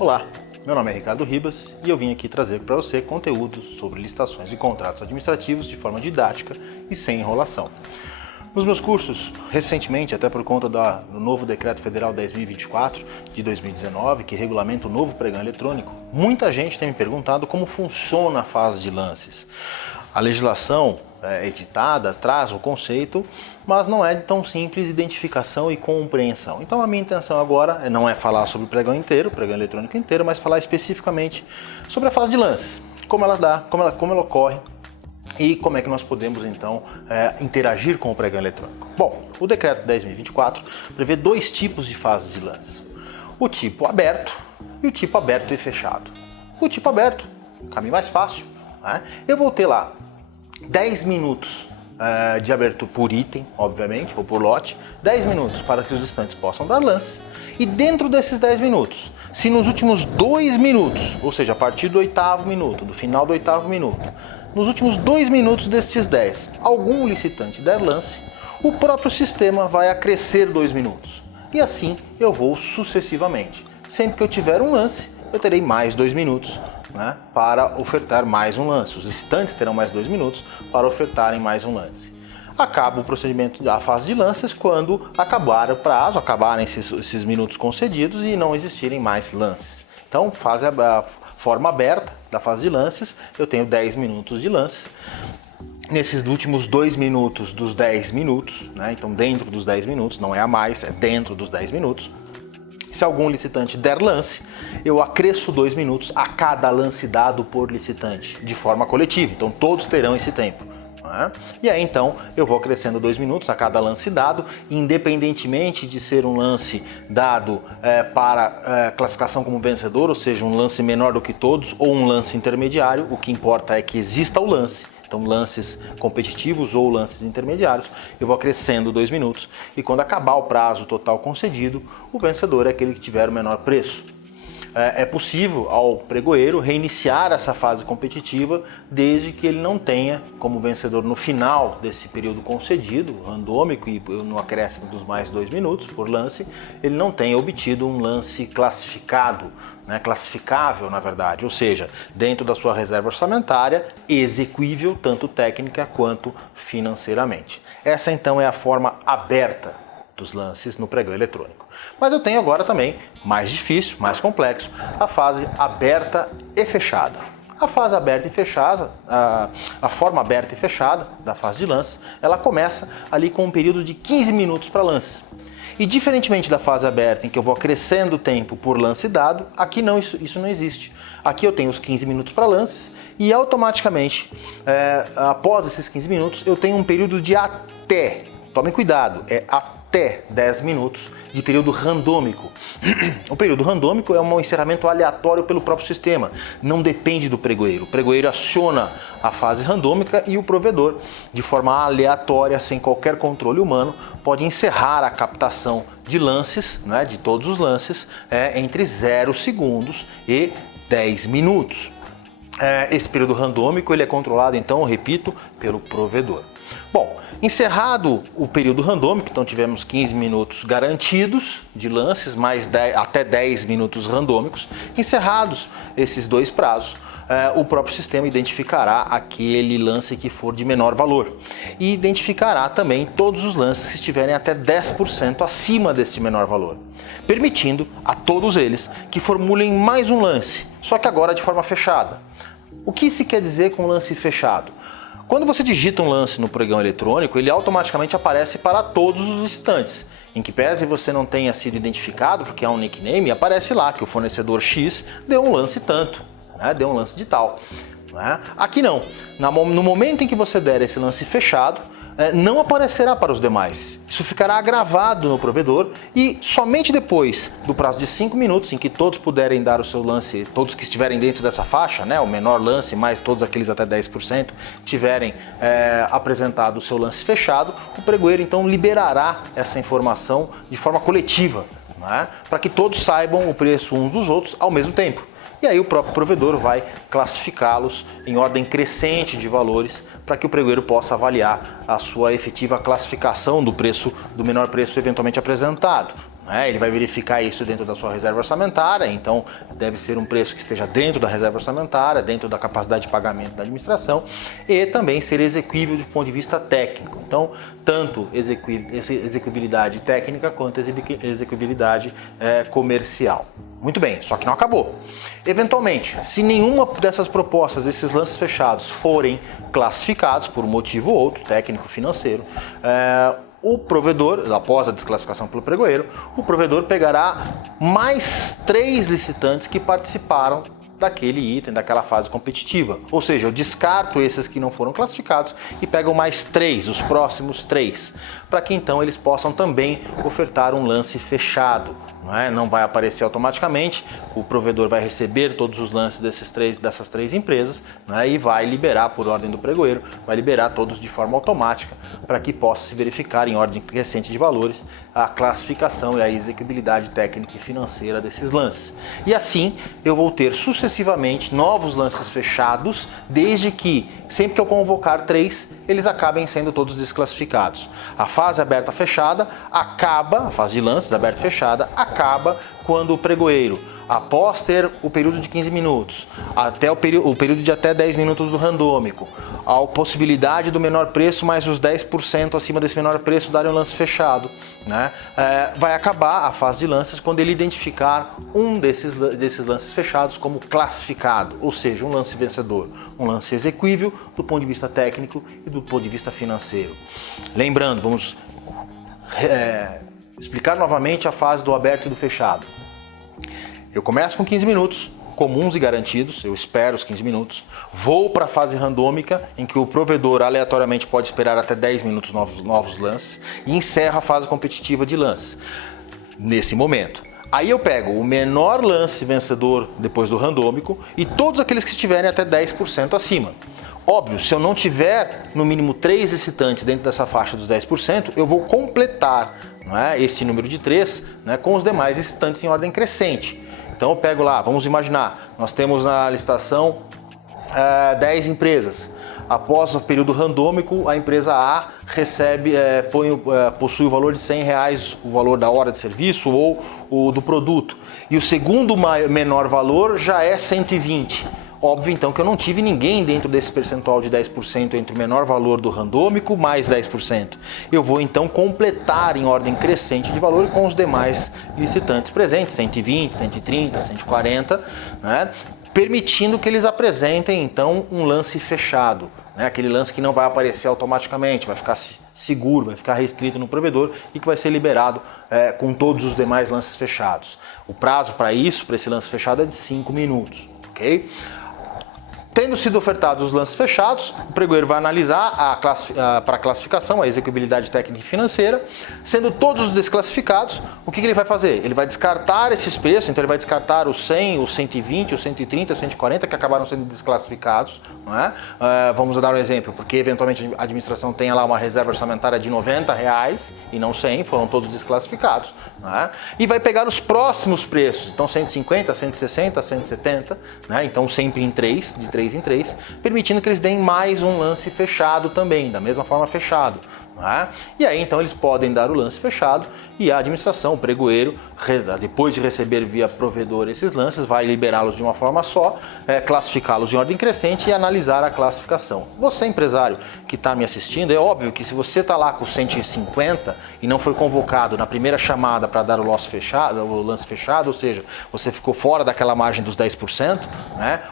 Olá, meu nome é Ricardo Ribas e eu vim aqui trazer para você conteúdos sobre licitações e contratos administrativos de forma didática e sem enrolação. Nos meus cursos, recentemente, até por conta do novo Decreto Federal 10.024 de 2019, que regulamenta o novo pregão eletrônico, muita gente tem me perguntado como funciona a fase de lances. A legislação editada traz o conceito, mas não é tão simples identificação e compreensão. Então a minha intenção agora não é falar sobre o pregão inteiro, pregão eletrônico inteiro, mas falar especificamente sobre a fase de lances, como ela dá, como ela ocorre e como é que nós podemos então interagir com o pregão eletrônico. Bom, o decreto 10.024 prevê dois tipos de fases de lance: o tipo aberto e o tipo aberto e fechado. O tipo aberto, caminho mais fácil, né? Eu vou ter lá 10 minutos de abertura por item, obviamente, ou por lote, 10 minutos para que os licitantes possam dar lance, e dentro desses 10 minutos, se nos últimos 2 minutos, ou seja, a partir do 8º minuto, do final do 8º minuto, nos últimos 2 minutos destes 10, algum licitante der lance, o próprio sistema vai acrescer 2 minutos. E assim eu vou sucessivamente. Sempre que eu tiver um lance, eu terei mais 2 minutos, né, para ofertar mais um lance. Os licitantes terão mais 2 minutos para ofertarem mais um lance. Acaba o procedimento da fase de lances quando acabar o prazo, acabarem esses minutos concedidos e não existirem mais lances. Então, a forma aberta da fase de lances, eu tenho 10 minutos de lance. Nesses últimos 2 minutos dos 10 minutos, né, então dentro dos 10 minutos, não é a mais, é dentro dos 10 minutos, se algum licitante der lance, eu acresço 2 minutos a cada lance dado por licitante, de forma coletiva, então todos terão esse tempo. Né? E aí então eu vou acrescendo 2 minutos a cada lance dado, independentemente de ser um lance dado para classificação como vencedor, ou seja, um lance menor do que todos, ou um lance intermediário, o que importa é que exista o lance. Então, lances competitivos ou lances intermediários, eu vou acrescendo 2 minutos e quando acabar o prazo total concedido, o vencedor é aquele que tiver o menor preço. É possível ao pregoeiro reiniciar essa fase competitiva desde que ele não tenha como vencedor no final desse período concedido, randômico e no acréscimo dos mais 2 minutos por lance, ele não tenha obtido um lance classificado, né, classificável na verdade, ou seja, dentro da sua reserva orçamentária, exequível tanto técnica quanto financeiramente. Essa então é a forma aberta dos lances no pregão eletrônico. Mas eu tenho agora também, mais difícil, mais complexo, a fase aberta e fechada. A fase aberta e fechada, a forma aberta e fechada da fase de lance, ela começa ali com um período de 15 minutos para lance. E diferentemente da fase aberta, em que eu vou acrescendo tempo por lance dado, aqui não, isso não existe. Aqui eu tenho os 15 minutos para lances e automaticamente, após esses 15 minutos, eu tenho um período de até, tomem cuidado, até 10 minutos de período randômico. O período randômico é um encerramento aleatório pelo próprio sistema, não depende do pregoeiro. O pregoeiro aciona a fase randômica e o provedor, de forma aleatória, sem qualquer controle humano, pode encerrar a captação de lances, né, de todos os lances, entre 0 segundos e 10 minutos. Esse período randômico ele é controlado, então, eu repito, pelo provedor. Bom, encerrado o período randômico, então tivemos 15 minutos garantidos de lances, mais até 10 minutos randômicos. Encerrados esses 2 prazos, o próprio sistema identificará aquele lance que for de menor valor e identificará também todos os lances que estiverem até 10% acima deste menor valor, permitindo a todos eles que formulem mais um lance, só que agora de forma fechada. O que se quer dizer com lance fechado? Quando você digita um lance no pregão eletrônico, ele automaticamente aparece para todos os licitantes. Em que pese você não tenha sido identificado, porque há um nickname, aparece lá que o fornecedor X deu um lance tanto, né? Deu um lance de tal. Né? Aqui não. No momento em que você der esse lance fechado, não aparecerá para os demais. Isso ficará gravado no provedor e somente depois do prazo de 5 minutos, em que todos puderem dar o seu lance, todos que estiverem dentro dessa faixa, né, o menor lance, mais todos aqueles até 10%, tiverem apresentado o seu lance fechado, o pregoeiro então liberará essa informação de forma coletiva, né, para que todos saibam o preço uns dos outros ao mesmo tempo. E aí o próprio provedor vai classificá-los em ordem crescente de valores para que o pregoeiro possa avaliar a sua efetiva classificação do preço, do menor preço eventualmente apresentado. né? Ele vai verificar isso dentro da sua reserva orçamentária, então deve ser um preço que esteja dentro da reserva orçamentária, dentro da capacidade de pagamento da administração e também ser exequível do ponto de vista técnico. Então, tanto execuibilidade técnica quanto execuibilidade comercial. Muito bem, só que não acabou. Eventualmente, se nenhuma dessas propostas, desses lances fechados, forem classificados por um motivo ou outro, técnico, financeiro, o provedor, após a desclassificação pelo pregoeiro, o provedor pegará mais 3 licitantes que participaram daquele item, daquela fase competitiva. Ou seja, eu descarto esses que não foram classificados e pego mais 3, os próximos 3, para que então eles possam também ofertar um lance fechado. Não vai aparecer automaticamente, o provedor vai receber todos os lances dessas 3 empresas, e vai liberar por ordem do pregoeiro, vai liberar todos de forma automática para que possa se verificar em ordem crescente de valores a classificação e a execuibilidade técnica e financeira desses lances. E assim eu vou ter sucessivamente novos lances fechados, desde que sempre que eu convocar 3, eles acabem sendo todos desclassificados. A fase aberta fechada acaba, a fase de lances aberta fechada acaba quando o pregoeiro, após ter o período de 15 minutos, até o período de até 10 minutos do randômico, a possibilidade do menor preço mais os 10% acima desse menor preço darem um lance fechado, vai acabar a fase de lances quando ele identificar um desses lances fechados como classificado, ou seja, um lance vencedor, um lance exequível do ponto de vista técnico e do ponto de vista financeiro. Lembrando, vamos explicar novamente a fase do aberto e do fechado. Eu começo com 15 minutos, comuns e garantidos, eu espero os 15 minutos, vou para a fase randômica, em que o provedor aleatoriamente pode esperar até 10 minutos novos lances, e encerro a fase competitiva de lances, nesse momento. Aí eu pego o menor lance vencedor depois do randômico e todos aqueles que estiverem até 10% acima. Óbvio, se eu não tiver no mínimo 3 licitantes dentro dessa faixa dos 10%, eu vou completar esse número de 3 com os demais licitantes em ordem crescente. Então eu pego lá, vamos imaginar, nós temos na licitação 10 empresas. Após o período randômico, a empresa A possui o valor de R$100, o valor da hora de serviço ou o do produto. E o segundo menor valor já é 120. Óbvio, então, que eu não tive ninguém dentro desse percentual de 10% entre o menor valor do randômico mais 10%. Eu vou, então, completar em ordem crescente de valor com os demais licitantes presentes, 120, 130, 140, permitindo que eles apresentem, então, um lance fechado. Aquele lance que não vai aparecer automaticamente, vai ficar seguro, vai ficar restrito no provedor e que vai ser liberado com todos os demais lances fechados. O prazo para esse lance fechado é de 5 minutos, ok? Tendo sido ofertados os lances fechados, o pregoeiro vai analisar para a classificação, a execuibilidade técnica e financeira. Sendo todos os desclassificados, o que ele vai fazer? Ele vai descartar esses preços, então ele vai descartar os 100, os 120, os 130, os 140 que acabaram sendo desclassificados. Vamos dar um exemplo, porque eventualmente a administração tenha lá uma reserva orçamentária de R$90 e não 100, foram todos desclassificados. E vai pegar os próximos preços, então 150, 160, 170, então sempre em 3, de 3 em 3, permitindo que eles deem mais um lance fechado também, da mesma forma fechado. E aí então eles podem dar o lance fechado e a administração, o pregoeiro, depois de receber via provedor esses lances, vai liberá-los de uma forma só, classificá-los em ordem crescente e analisar a classificação. Você, empresário que está me assistindo, é óbvio que se você está lá com 150 e não foi convocado na primeira chamada para dar o lance fechado, ou seja, você ficou fora daquela margem dos 10%,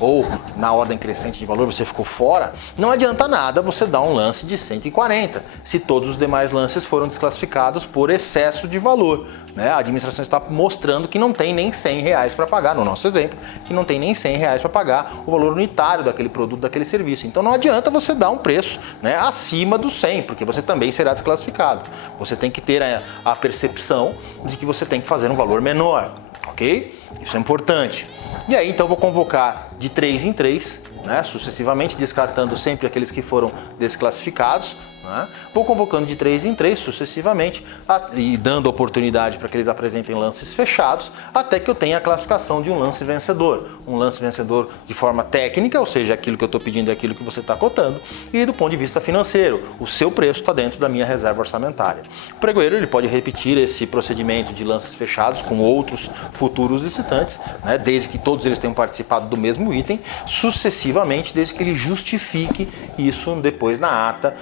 ou na ordem crescente de valor você ficou fora, não adianta nada você dar um lance de 140, se todos os demais lances foram desclassificados por excesso de valor. A administração está mostrando que não tem nem R$100 para pagar, no nosso exemplo, que não tem nem R$100 para pagar o valor unitário daquele produto, daquele serviço. Então não adianta você dar um preço acima do 100, porque você também será desclassificado. Você tem que ter a percepção de que você tem que fazer um valor menor, ok? Isso é importante. E aí então eu vou convocar de 3 em 3, sucessivamente descartando sempre aqueles que foram desclassificados, né? Vou convocando de 3 em 3 sucessivamente e dando oportunidade para que eles apresentem lances fechados até que eu tenha a classificação de um lance vencedor. Um lance vencedor de forma técnica, ou seja, aquilo que eu estou pedindo é aquilo que você está cotando, e do ponto de vista financeiro, o seu preço está dentro da minha reserva orçamentária. O pregoeiro ele pode repetir esse procedimento de lances fechados com outros futuros licitantes, né, desde que todos eles tenham participado do mesmo item, sucessivamente, desde que ele justifique isso depois na ata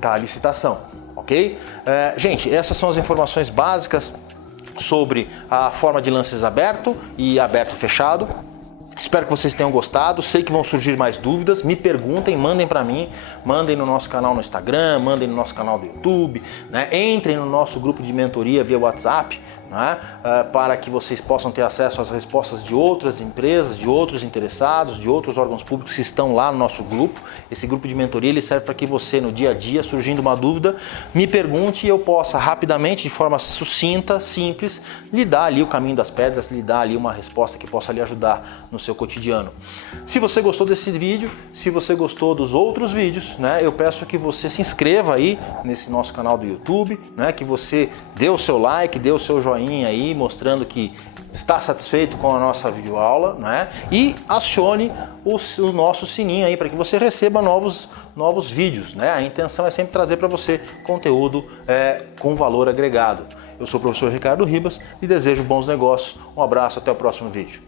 da licitação, ok? Gente, essas são as informações básicas sobre a forma de lances aberto e aberto-fechado. Espero que vocês tenham gostado, sei que vão surgir mais dúvidas, me perguntem, mandem para mim, mandem no nosso canal no Instagram, mandem no nosso canal do YouTube, né? Entrem no nosso grupo de mentoria via WhatsApp, né? Para que vocês possam ter acesso às respostas de outras empresas, de outros interessados, de outros órgãos públicos que estão lá no nosso grupo. Esse grupo de mentoria ele serve para que você, no dia a dia, surgindo uma dúvida, me pergunte e eu possa rapidamente, de forma sucinta, simples, lhe dar ali o caminho das pedras, lhe dar ali uma resposta que possa lhe ajudar no seu cotidiano. Se você gostou desse vídeo, se você gostou dos outros vídeos, né, eu peço que você se inscreva aí nesse nosso canal do YouTube, né, que você dê o seu like, dê o seu joinha aí, mostrando que está satisfeito com a nossa videoaula, né, e acione o nosso sininho aí para que você receba novos vídeos, né. A intenção é sempre trazer para você conteúdo com valor agregado. Eu sou o professor Ricardo Ribas e desejo bons negócios. Um abraço, até o próximo vídeo.